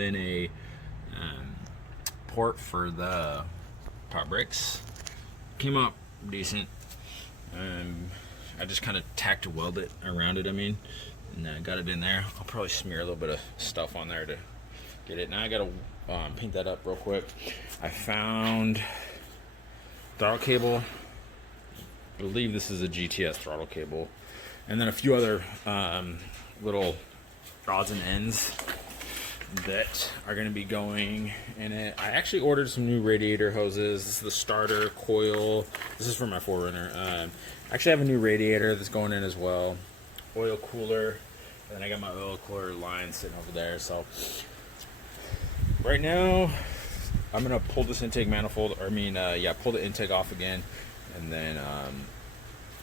in a port for the power brakes. Came out decent. I just kind of tacked to weld it around it, and got it in there. I'll probably smear a little bit of stuff on there to get it. Now I gotta paint that up real quick. I found throttle cable. I believe this is a GTS throttle cable, and then a few other little odds and ends that are going to be going in it. I actually ordered some new radiator hoses. This is the starter coil. This is for my 4Runner. I actually have a new radiator that's going in as well. Oil cooler, and then I got my oil cooler line sitting over there. So right now I'm gonna pull this intake manifold, pull the intake off again, and then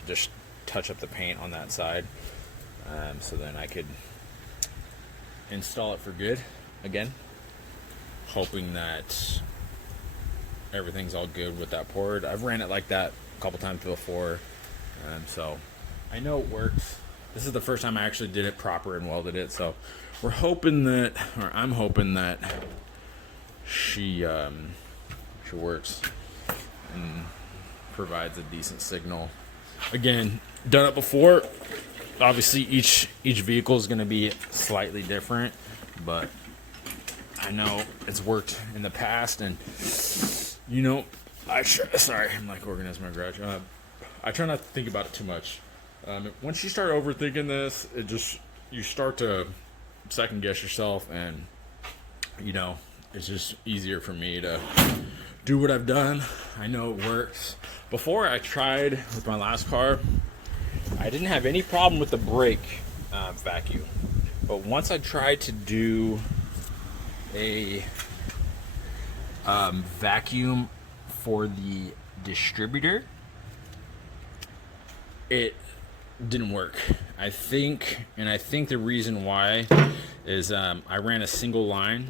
just touch up the paint on that side, so then I could install it for good again, hoping that everything's all good with that port. I've ran it like that a couple times before, so I know it works. This is the first time I actually did it proper and welded it, so I'm hoping that she works and provides a decent signal. Again, done it before. Obviously each vehicle is going to be slightly different, but I know it's worked in the past, and I'm like organizing my garage. I try not to think about it too much. Once you start overthinking this, you start to second guess yourself, and it's just easier for me to do what I've done. I know it works. Before I tried with my last car, I didn't have any problem with the brake vacuum, but once I tried to do a vacuum for the distributor, it didn't work. I think the reason why is I ran a single line,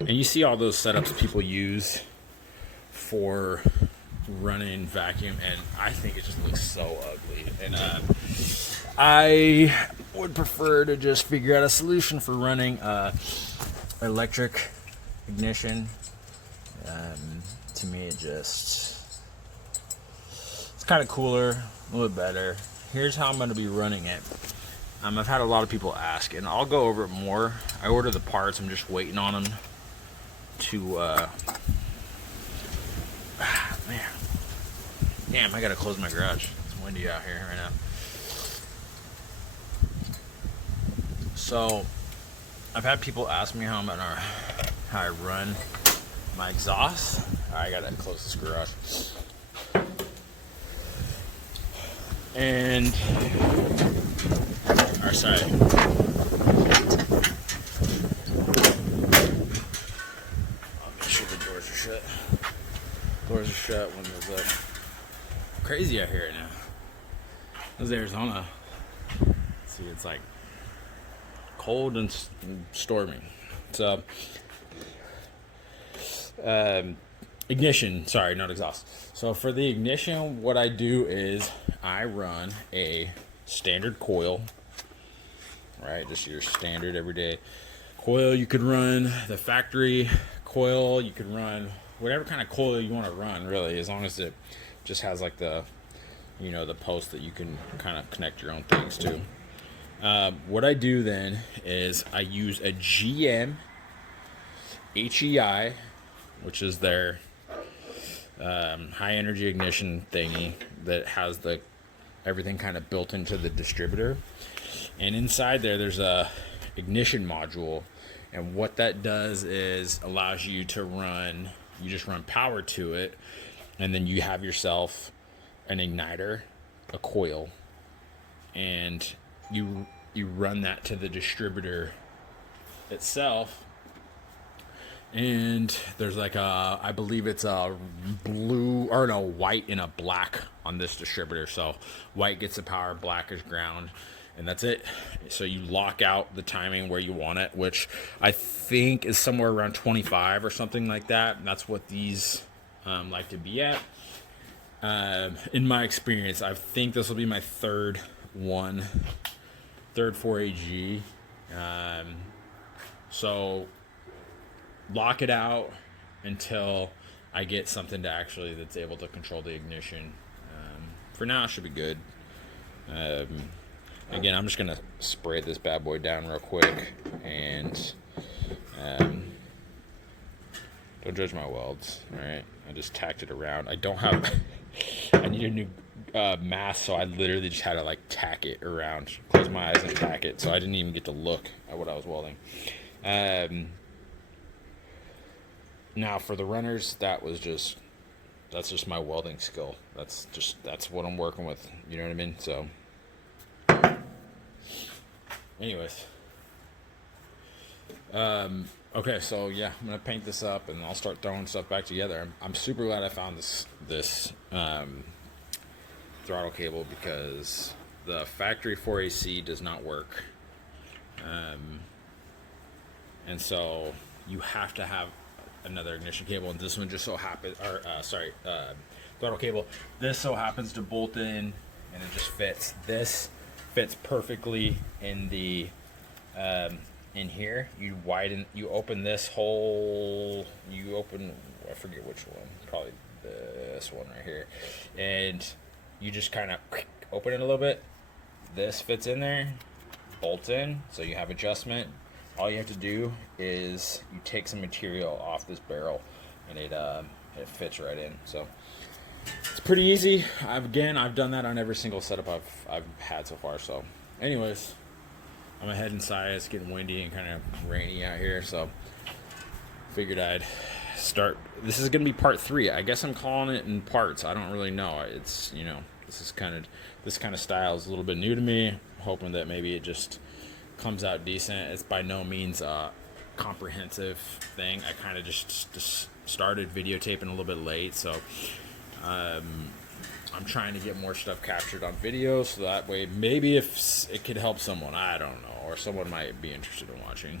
and you see all those setups people use for running vacuum, and I think it just looks so ugly, and I would prefer to just figure out a solution for running electric ignition. To me, it's kind of cooler, a little bit better. Here's how I'm going to be running it. I've had a lot of people ask, and I'll go over it more. I ordered the parts. I'm just waiting on them to man, damn, I gotta close my garage. It's windy out here right now. So I've had people ask me how I run my exhaust. I gotta close this garage. And sorry. I'll make sure the doors are shut. Doors are shut, windows up. Crazy out here right now. This is Arizona. See, it's like cold and stormy. So, ignition. Sorry, not exhaust. So for the ignition, what I do is I run a standard coil. Right, just your standard everyday coil. You could run the factory coil. You could run whatever kind of coil you want to run, really, as long as it just has like the post that you can kind of connect your own things to. What I do then is I use a GM HEI, which is their high energy ignition thingy that has everything kind of built into the distributor, and inside there's a ignition module, and what that does is allows you to run. You just run power to it, and then you have yourself an igniter, a coil, and you run that to the distributor itself. And there's like I believe it's a white and a black on this distributor. So white gets the power, black is ground, and that's it. So you lock out the timing where you want it, which I think is somewhere around 25 or something like that. And that's what these like to be at. In my experience, I think this will be my third 4AG. So lock it out until I get something to actually that's able to control the ignition. For now, it should be good. Again, I'm just gonna spray this bad boy down real quick, and don't judge my welds. All right, I just tacked it around. I don't have. I need a new mask, so I literally just had to like tack it around, close my eyes and tack it. So I didn't even get to look at what I was welding. Now for the runners, that's just my welding skill. That's what I'm working with. You know what I mean? So, anyways, okay. So yeah, I'm gonna paint this up and I'll start throwing stuff back together. I'm super glad I found this throttle cable, because the factory 4AC does not work, and so you have to have another ignition cable, and this one just so happens, or throttle cable, this so happens to bolt in, and it just fits. This fits perfectly in the in here. You open this hole, I forget which one, probably this one right here, and you just kind of open it a little bit. This fits in there, bolts in, so you have adjustment. All you have to do is you take some material off this barrel, and it fits right in. So it's pretty easy. I've done that on every single setup I've had so far. So, anyways, I'm gonna head inside. It's getting windy and kind of rainy out here, so figured I'd start. This is gonna be part 3. I guess I'm calling it in parts. I don't really know. It's, you know, this kind of style is a little bit new to me. I'm hoping that maybe it just comes out decent. It's by no means a comprehensive thing. I kind of just started videotaping a little bit late, so I'm trying to get more stuff captured on video, so that way maybe if it could help someone, I don't know, or someone might be interested in watching.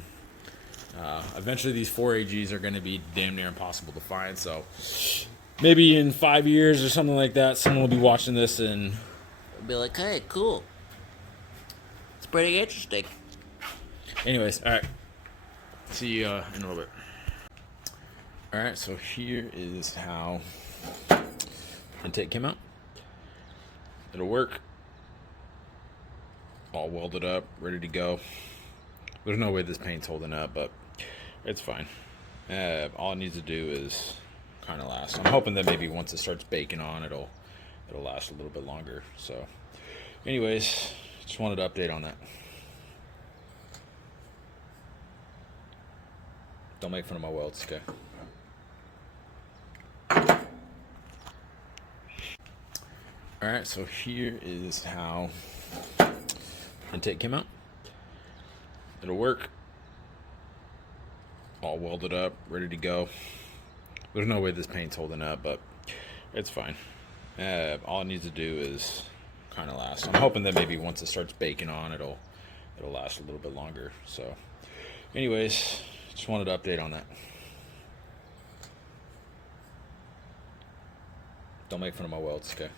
Eventually these 4AGs are going to be damn near impossible to find, so maybe in 5 years or something like that, someone will be watching this and be like, hey, cool, it's pretty interesting. Anyways, all right, see you in a little bit. All right, so here is how intake came out. It'll work. All welded up, ready to go. There's no way this paint's holding up, but it's fine. All it needs to do is kind of last. I'm hoping that maybe once it starts baking on, it'll last a little bit longer. So, anyways, just wanted to update on that. Don't make fun of my welds, okay? Alright, so here is how intake came out. It'll work. All welded up, ready to go. There's no way this paint's holding up, but it's fine. All it needs to do is kind of last. I'm hoping that maybe once it starts baking on, it'll last a little bit longer. So, anyways, just wanted to update on that. Don't make fun of my welds, okay?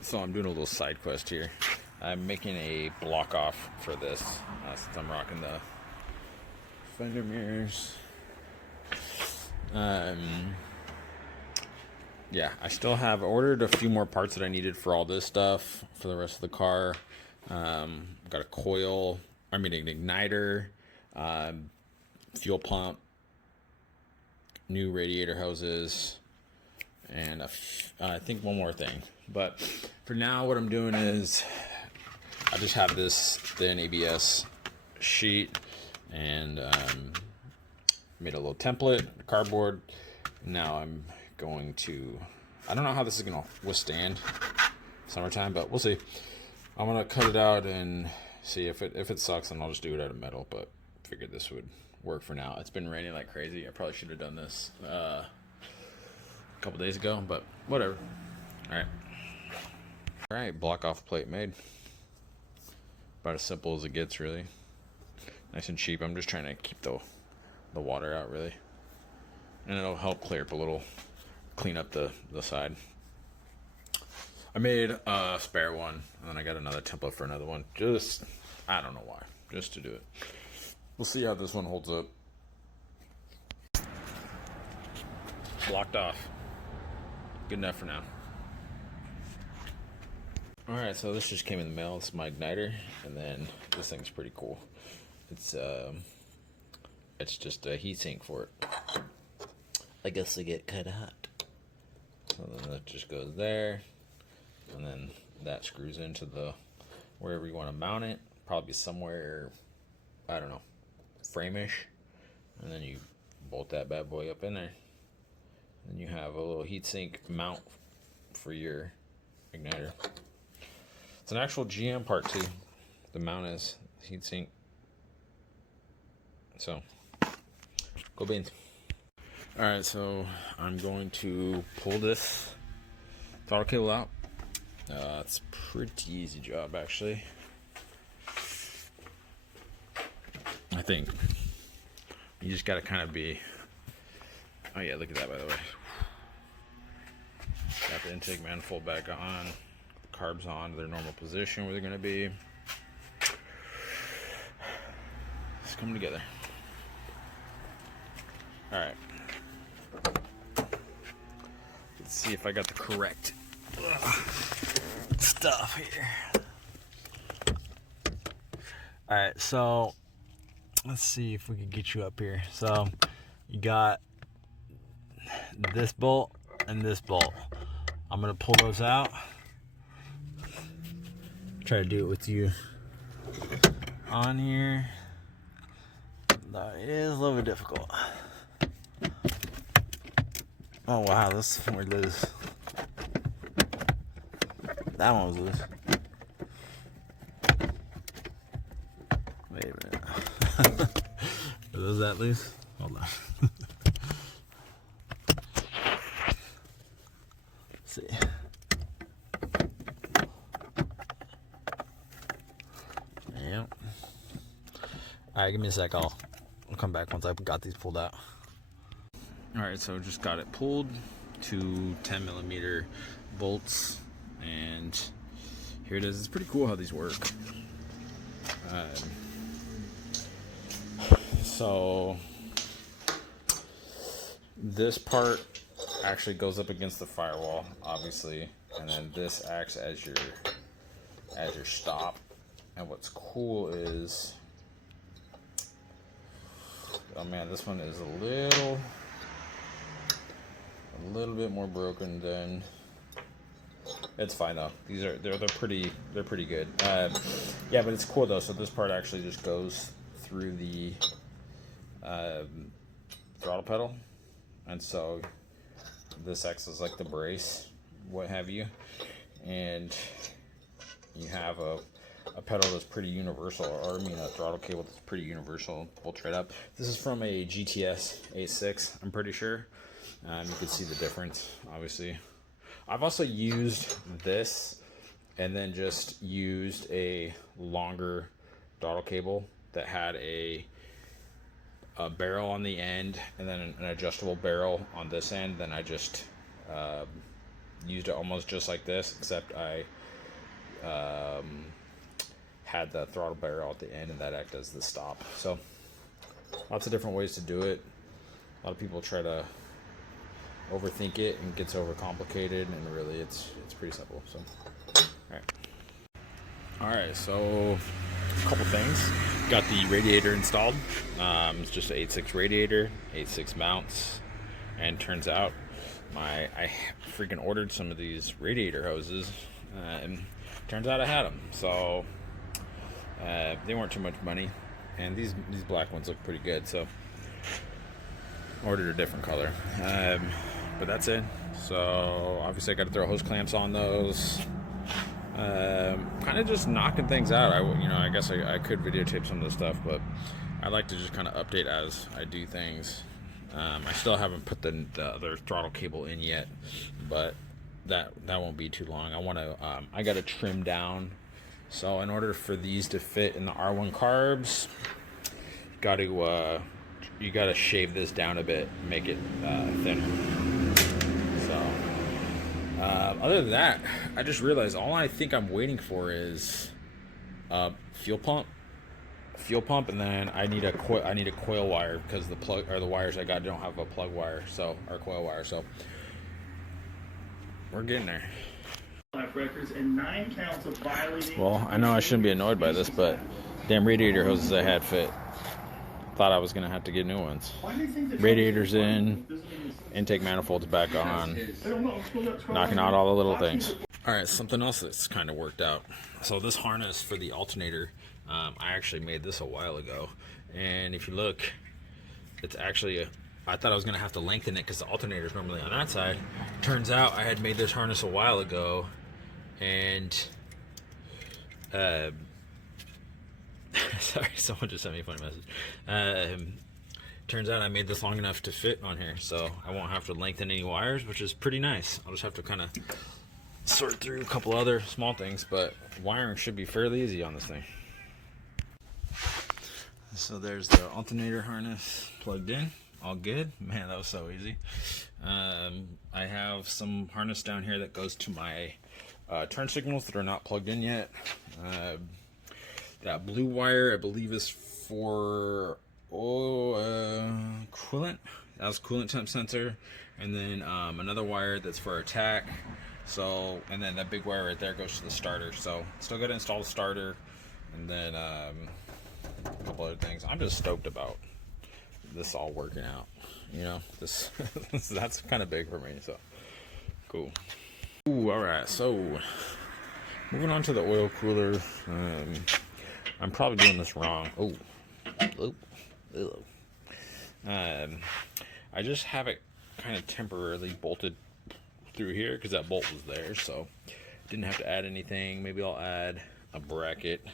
So I'm doing a little side quest here. I'm making a block off for this since I'm rocking the Fender mirrors. Yeah, I still have ordered a few more parts that I needed for all this stuff for the rest of the car. Got a coil, an igniter, fuel pump, new radiator hoses, and I think one more thing. But for now, what I'm doing is I just have this thin ABS sheet and made a little template, cardboard. Now I'm going to, I don't know how this is going to withstand summertime, but we'll see. I'm going to cut it out and see if it sucks, then I'll just do it out of metal, but figured this would work for now. It's been raining like crazy. I probably should have done this a couple days ago, but whatever. All right, block off plate made. About as simple as it gets, really. Nice and cheap. I'm just trying to keep the water out, really. And it'll help clear up a little, clean up the side. I made a spare one, and then I got another template for another one. Just, I don't know why. just to do it. We'll see how this one holds up. Blocked off. Good enough for now. Alright, so this just came in the mail. It's my igniter, and then this thing's pretty cool. It's just a heat sink for it. I guess they get kind of hot. So then that just goes there, and then that screws into the wherever you want to mount it. Probably somewhere, I don't know, frame-ish. And then you bolt that bad boy up in there. And you have a little heatsink mount for your igniter. It's an actual GM part too. The mount is heatsink. So, go beans. Alright, so I'm going to pull this throttle cable out. It's a pretty easy job, actually. I think you just got to kind of be... Oh yeah, look at that, by the way. Got the intake manifold back on, the carbs on to their normal position where they're going to be. It's coming together. Alright. Let's see if I got the correct stuff here. Alright, so let's see if we can get you up here. So you got this bolt and this bolt. I'm gonna pull those out. Try to do it with you on here. It is a little bit difficult. Oh wow, this one was loose. That one was loose. Wait a minute. Are those that loose? Hold on. Let's see. Yep. Alright, give me a sec. I'll come back once I've got these pulled out. Alright, so just got it pulled to 10mm bolts, and here it is. It's pretty cool how these work. So this part actually goes up against the firewall, obviously, and then this acts as your stop. And what's cool is, oh man, this one is a little bit more broken than. It's fine though. They're pretty good. Yeah, but it's cool though. So this part actually just goes through the throttle pedal, and so this acts as like the brace, what have you, and you have a pedal that's pretty universal, or I mean a throttle cable that's pretty universal. Bolts right up. This is from a GTS 86, I'm pretty sure. You can see the difference, obviously. I've also used this and then just used a longer throttle cable that had a barrel on the end and then an adjustable barrel on this end. Then I just used it almost just like this, except I had the throttle barrel at the end, and that acted as the stop. So lots of different ways to do it. A lot of people try to overthink it and it gets overcomplicated, and really it's pretty simple. So all right, so a couple things. Got the radiator installed. It's just an 8.6 radiator, 8.6 mounts, and turns out I freaking ordered some of these radiator hoses, and turns out I had them. So they weren't too much money, and these black ones look pretty good, so ordered a different color. But that's it. So obviously I got to throw hose clamps on those. Kind of just knocking things out. I guess I could videotape some of this stuff, but I like to just kind of update as I do things. I still haven't put the other throttle cable in yet, but that won't be too long. I got to trim down. So in order for these to fit in the R1 carbs, you got to shave this down a bit, make it thinner. So other than that, I just realized all I think I'm waiting for is fuel pump, fuel pump, and then I need a coil wire because the plug or the wires I got don't have a plug wire, so or coil wire. So we're getting there. Records and 9 counts of violating. Well, I know I shouldn't be annoyed by this, but damn radiator hoses I had fit. Thought I was gonna have to get new ones. Radiators in, intake manifolds back on, knocking out all the little things. All right, something else that's kind of worked out. So this harness for the alternator, I actually made this a while ago, and if you look, it's actually I thought I was gonna have to lengthen it because the alternator is normally on that side. Turns out I had made this harness a while ago, and sorry, someone just sent me a funny message. Turns out I made this long enough to fit on here, so I won't have to lengthen any wires, which is pretty nice. I'll just have to kind of sort through a couple other small things, but wiring should be fairly easy on this thing. So there's the alternator harness plugged in, all good. Man, that was so easy. I have some harness down here that goes to my turn signals that are not plugged in yet. That blue wire, I believe, is for coolant. That was coolant temp sensor, and then another wire that's for attack. So, and then that big wire right there goes to the starter. So, still got to install the starter, and then a couple other things. I'm just stoked about this all working out. You know, this that's kind of big for me. So, cool. Ooh, all right. So, moving on to the oil cooler. I'm probably doing this wrong. I just have it kind of temporarily bolted through here because that bolt was there, so didn't have to add anything. Maybe I'll add a bracket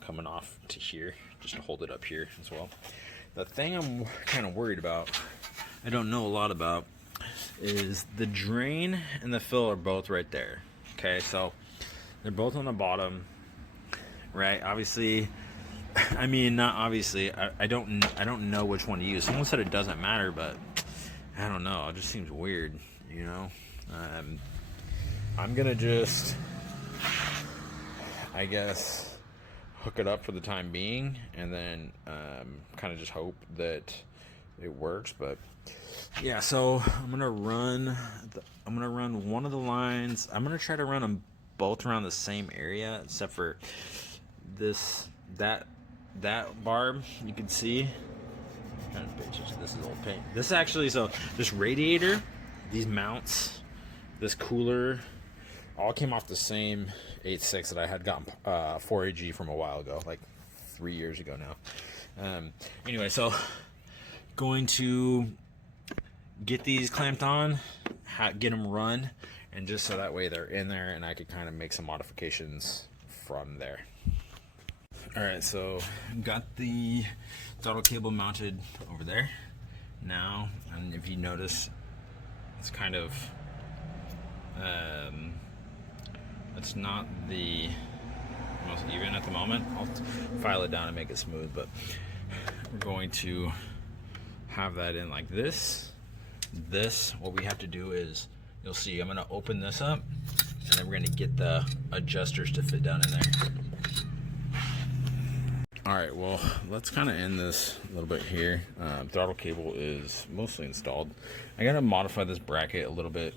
coming off to here just to hold it up here as well. The thing I'm kind of worried about, I don't know a lot about, is the drain and the fill are both right there. Okay, so they're both on the bottom, right? Obviously, I mean, not obviously, I don't know which one to use. Someone said it doesn't matter, but I don't know. It just seems weird, you know? I'm gonna just, I guess, hook it up for the time being, and then kind of just hope that it works. But yeah, so I'm gonna run one of the lines. I'm gonna try to run them both around the same area, except for that barb you can see. This is old paint. This actually, so this radiator, these mounts, this cooler, all came off the same 8.6 that I had gotten 4AG from a while ago, like 3 years ago now. Anyway, so going to get these clamped on, get them run, and just so that way they're in there and I could kind of make some modifications from there. Alright, so got the throttle cable mounted over there now, and if you notice, it's kind of it's not the most even at the moment. I'll file it down and make it smooth, but we're going to have that in like this. What we have to do is, you'll see, I'm going to open this up, and then we're going to get the adjusters to fit down in there. Alright, well, let's kind of end this a little bit here. Throttle cable is mostly installed. I got to modify this bracket a little bit.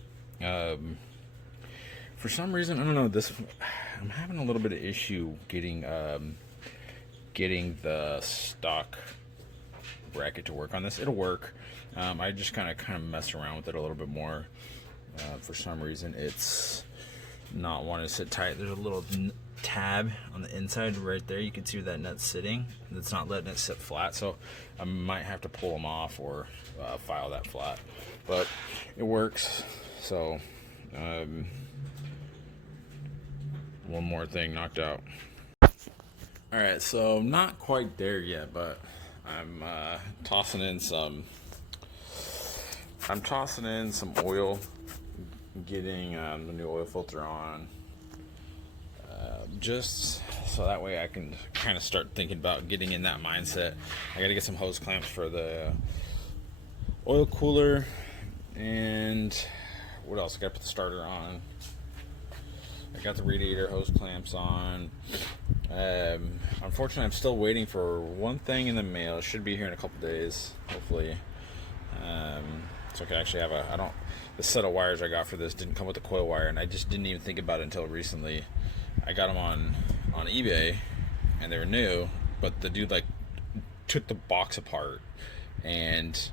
For some reason, I don't know, I'm having a little bit of issue getting the stock bracket to work on this. It'll work. I just kind of mess around with it a little bit more. For some reason, it's not wanting to sit tight. There's a little tab on the inside right there. You can see where that nut's sitting. It's not letting it sit flat, so I might have to pull them off or file that flat. But it works. So one more thing knocked out. All right, so not quite there yet, but I'm tossing in some oil, getting the new oil filter on, just so that way I can kind of start thinking about getting in that mindset. I got to get some hose clamps for the oil cooler, and what else? I got to put the starter on. I got the radiator hose clamps on. Unfortunately, I'm still waiting for one thing in the mail. It should be here in a couple days, hopefully. So I can actually have the set of wires I got for this didn't come with the coil wire, and I just didn't even think about it until recently. I got them on eBay, and they were new, but the dude like took the box apart and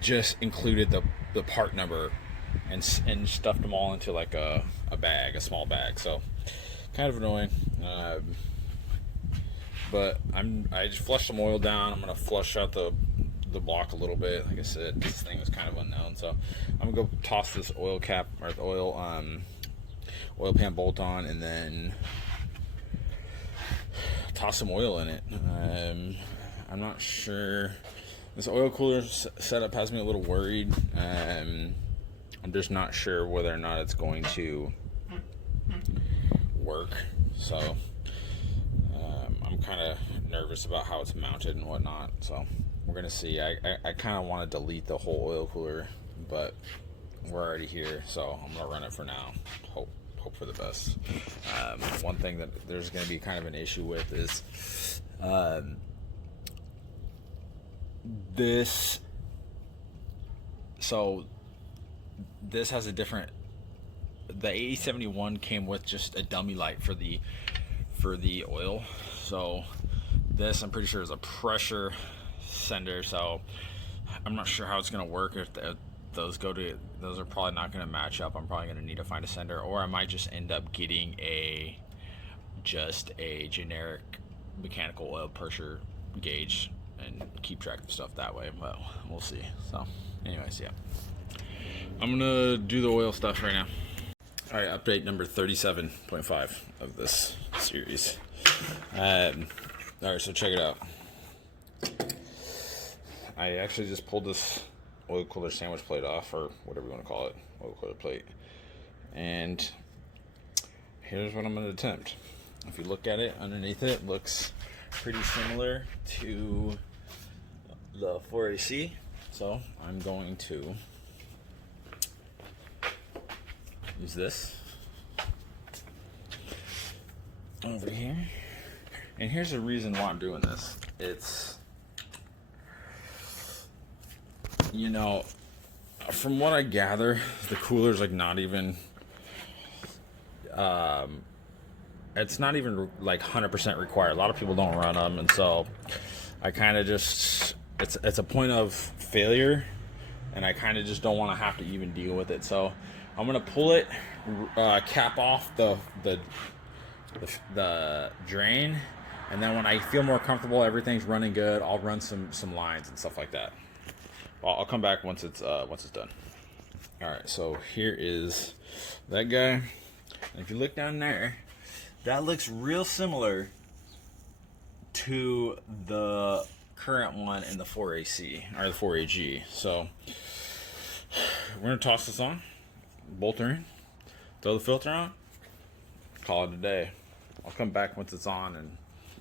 just included the part number and stuffed them all into like a small bag. So kind of annoying. But I just flushed some oil down. I'm gonna flush out the block a little bit. Like I said, this thing was kind of unknown, so I'm gonna go toss this oil cap or the oil pan bolt on, and then toss some oil in it. I'm not sure. This oil cooler setup has me a little worried. I'm just not sure whether or not it's going to work. So I'm kind of nervous about how it's mounted and whatnot. So we're gonna see. I kind of want to delete the whole oil cooler, but we're already here, so I'm gonna run it for now. Hope for the best. One thing that there's gonna be kind of an issue with is this. So this has a different. The AE71 came with just a dummy light for the oil. So this, I'm pretty sure, is a pressure sender. So I'm not sure how it's gonna work. If those are probably not gonna match up. I'm probably gonna need to find a sender, or I might just end up getting just a generic mechanical oil pressure gauge and keep track of stuff that way. But we'll see. So anyways, yeah, I'm gonna do the oil stuff right now. All right, update number 37.5 of this series. All right, so check it out. I actually just pulled this oil cooler sandwich plate off, or whatever you want to call it, oil cooler plate. And here's what I'm going to attempt. If you look at it, underneath it looks pretty similar to the 4AC. So I'm going to use this over here. And here's the reason why I'm doing this. It's, you know, from what I gather, the cooler's like not even, it's not even like 100% required. A lot of people don't run them, and so I kind of just, it's a point of failure, and I kind of just don't want to have to even deal with it. So I'm gonna pull it, cap off the drain, and then when I feel more comfortable, everything's running good, I'll run some lines and stuff like that. I'll come back once it's done. All right, so here is that guy. And if you look down there, that looks real similar to the current one in the 4AC or the 4AG. So we're gonna toss this on, bolt her in, throw the filter on, call it a day. I'll come back once it's on, and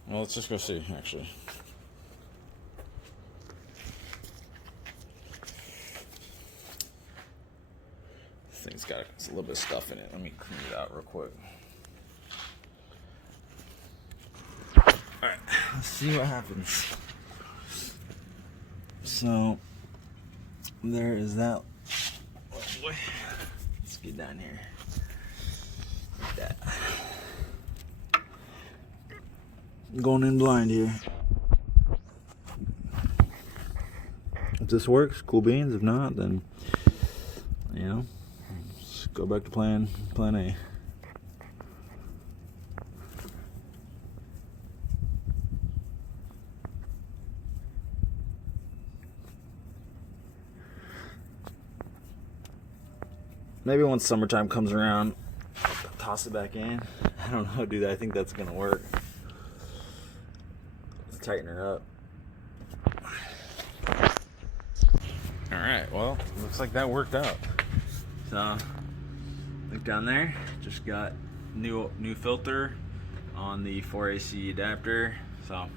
well, let's just go see actually. This thing's got a little bit of stuff in it. Let me clean it out real quick. Alright, let's see what happens. So there is that. Oh boy. Let's get down here. Like that. Going in blind here. If this works, cool beans. If not, then you know, just go back to plan A. Maybe once summertime comes around, I'll toss it back in. I don't know, dude. I think that's gonna work. Let's tighten her up. All right, well, looks like that worked out. So, look down there, just got new filter on the 4AC adapter. So,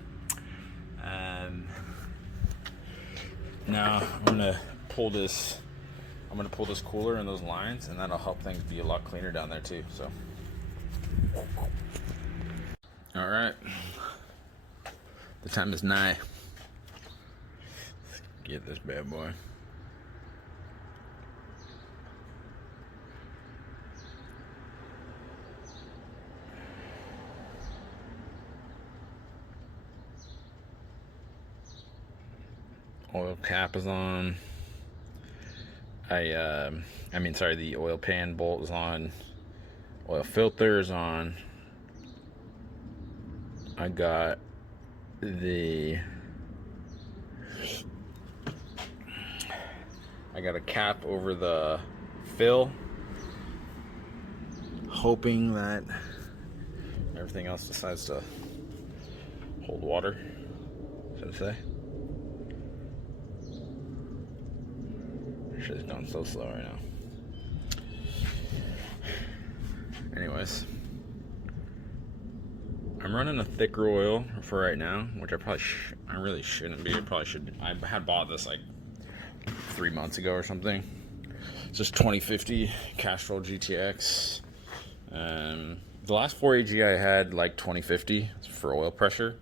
now I'm gonna pull this cooler and those lines, and that'll help things be a lot cleaner down there too. So, All right, the time is nigh. Let's get this bad boy. Oil cap is on. The oil pan bolt is on. Oil filter is on. I got a cap over the fill, hoping that everything else decides to hold water, should I say. Shit's going so slow right now. Anyways, I'm running a thicker oil for right now, which I really shouldn't be. I had bought this like 3 months ago or something. It's just 2050 Castrol GTX. The last 4AG I had like 2050 for oil pressure,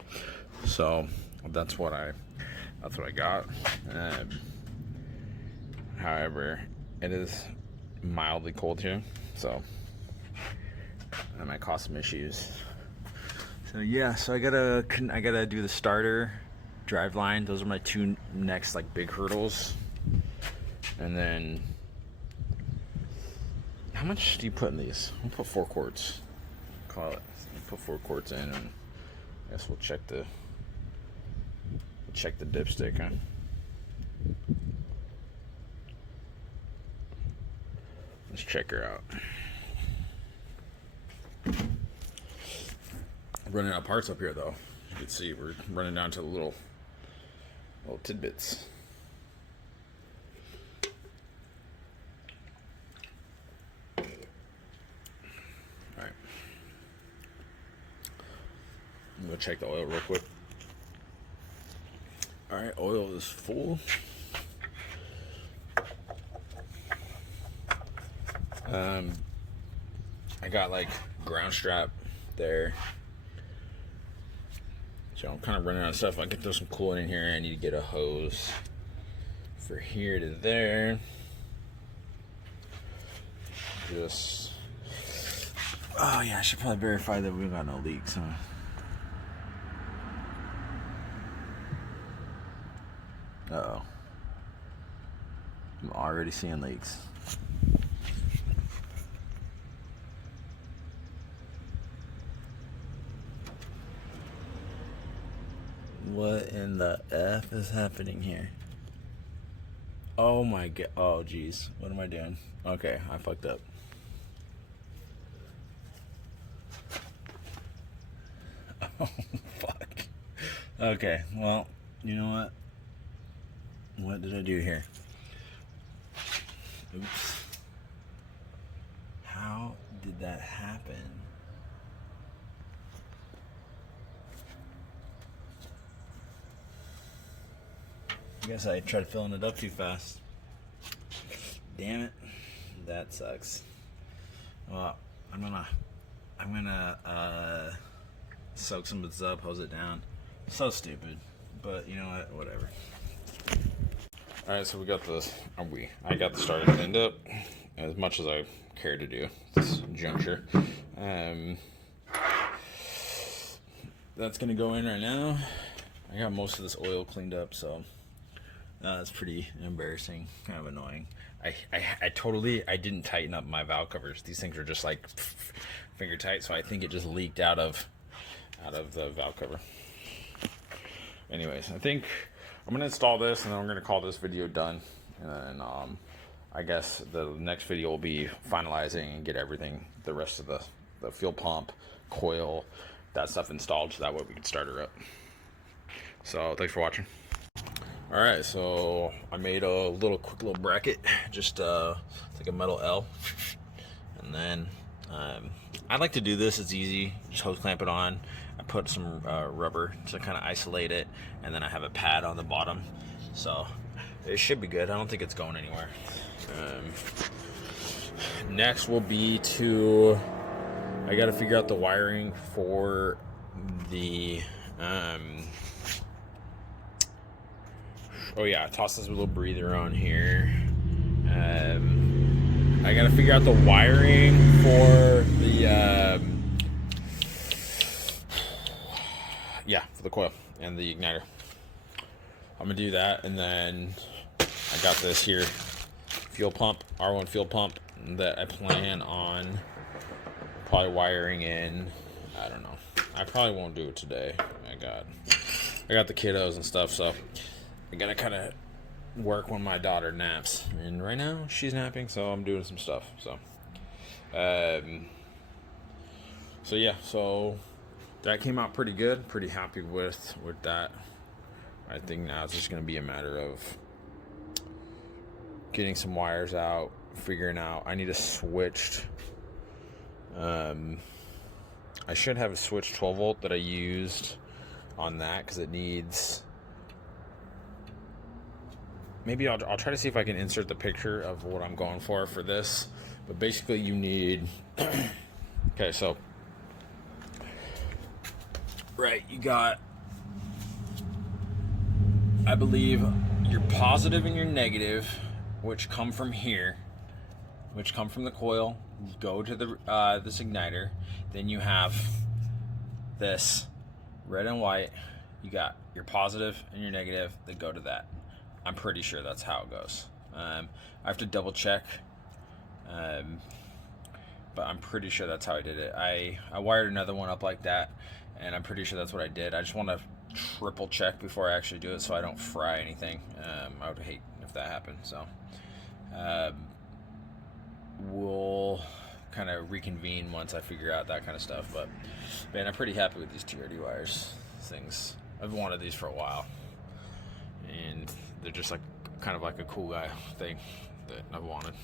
so that's what I got. However, it is mildly cold here, so that might cause some issues. So yeah, I gotta do the starter, drive line. Those are my two next like big hurdles. And then, how much do you put in these? I'll put 4 quarts. Call it. I'll put 4 quarts in, and I guess we'll check the dipstick, huh? Let's check her out. Running out of parts up here, though. You can see we're running down to the little tidbits. All right. I'm gonna check the oil real quick. All right, oil is full. I got like ground strap there, so I'm kind of running out of stuff. I can throw some coolant in here. I need to get a hose for here to there. Oh yeah, I should probably verify that we got no leaks, huh? Uh-oh. I'm already seeing leaks. What in the F is happening here? Oh my god. Oh geez. What am I doing? Okay, I fucked up. Oh fuck. Okay, well, you know what? What did I do here? Oops. How did that happen? I guess I tried filling it up too fast. Damn it. That sucks. Well, I'm gonna soak some of this up, hose it down. So stupid. But you know what? Whatever. Alright, so we got this. I got the starter cleaned up as much as I care to do this juncture. That's gonna go in right now. I got most of this oil cleaned up, so it's pretty embarrassing, kind of annoying. I didn't tighten up my valve covers. These things are just like finger tight, so I think it just leaked out of the valve cover. Anyways, I think I'm gonna install this, and then I'm gonna call this video done, and then I guess the next video will be finalizing and get everything, the rest of the fuel pump, coil, that stuff installed, so that way we can start her up. So thanks for watching. All right, so I made a quick little bracket, just like a metal L, and then I like to do this. It's easy. Just hose clamp it on. I put some rubber to kind of isolate it, and then I have a pad on the bottom, so it should be good. I don't think it's going anywhere. Next will be I got to figure out the wiring for the oh yeah, I tossed this little breather on here. I gotta figure out the wiring for the for the coil and the igniter. I'm gonna do that, and then I got this here fuel pump, R1 fuel pump, that I plan on probably wiring in. I don't know. I probably won't do it today. I got the kiddos and stuff, so I gotta kind of work when my daughter naps. And right now she's napping, so I'm doing some stuff. So so that came out pretty good. Pretty happy with that. I think now it's just gonna be a matter of getting some wires out, figuring out. I need a switched. I should have a switched 12 volt that I used on that because it needs. Maybe I'll try to see if I can insert the picture of what I'm going for this. But basically, you need. Okay, so. Right, you got. I believe your positive and your negative, which come from here, which come from the coil, go to the this igniter. Then you have this red and white. You got your positive and your negative that go to that. I'm pretty sure that's how it goes. I have to double check, but I'm pretty sure that's how I did it. I wired another one up like that, and I'm pretty sure that's what I did. I just want to triple check before I actually do it so I don't fry anything. I would hate if that happened. So we'll kind of reconvene once I figure out that kind of stuff. But man, I'm pretty happy with these 230 wires. Things I've wanted these for a while, and they're just like kind of like a cool guy thing that I've wanted.